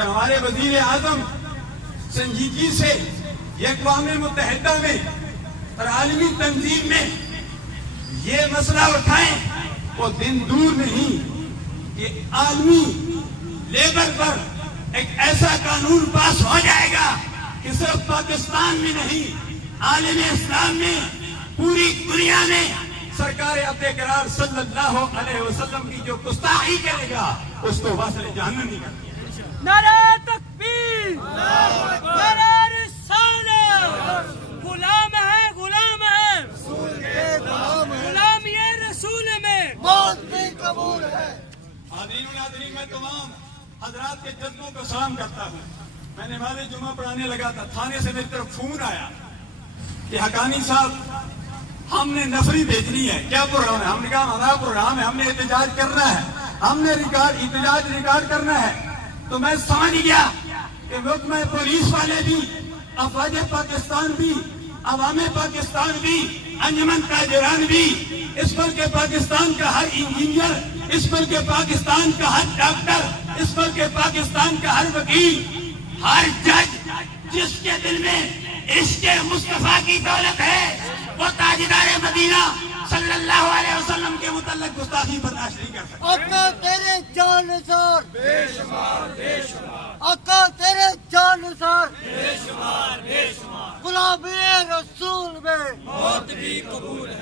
ہمارے وزیر اعظم سنجیدگی سے اقوام متحدہ میں اور عالمی تنظیم میں یہ مسئلہ اٹھائیں، وہ دن دور نہیں کہ عالمی لیول پر ایک ایسا قانون پاس ہو جائے گا کہ صرف پاکستان میں نہیں، عالم اسلام میں، پوری دنیا میں سرکار ابرار صلی اللہ علیہ وسلم کی جو گستاخی کرے گا اس کو وصل جہنم نہیں کرے گا۔ نعرہ تکبیر، نعرہ رسالت، غلام ہے غلام ہے غلامی رسول میں موت بھی قبول ہے۔ حاضرین و ناظرین، میں تمام حضرات کے جذبوں کو سلام کرتا ہوں۔ میں نماز جمعہ پڑھانے لگا تھا، تھانے سے میری طرف فون آیا کہ حقانی صاحب ہم نے نفری بھیجنی ہے۔ کیا پروگرام ہے؟ ہم نے کہا ہمارا پروگرام ہے، ہم نے احتجاج کرنا ہے، ہم نے احتجاج ریکارڈ کرنا ہے۔ تو میں سمجھ گیا کہ محکمہ پولیس والے بھی، افواج پاکستان بھی، عوام پاکستان بھی، انجمن تاجران بھی، اس پر کہ پاکستان کا ہر انجینئر، اس پر کہ پاکستان کا ہر ڈاکٹر، اس پر کہ پاکستان کا ہر وکیل، ہر جج جس کے دل میں عشق مصطفیٰ کی دولت ہے وہ تاجدار مدینہ صلی اللہ علیہ وسلم کے متعلق گستاخی برداشت نہیں کر سکتا۔ آقا تیرے جان نثار بے شمار بے شمار، آقا تیرے جان نثار بے شمار بے شمار، غلامی رسول میں موت بھی قبول ہے۔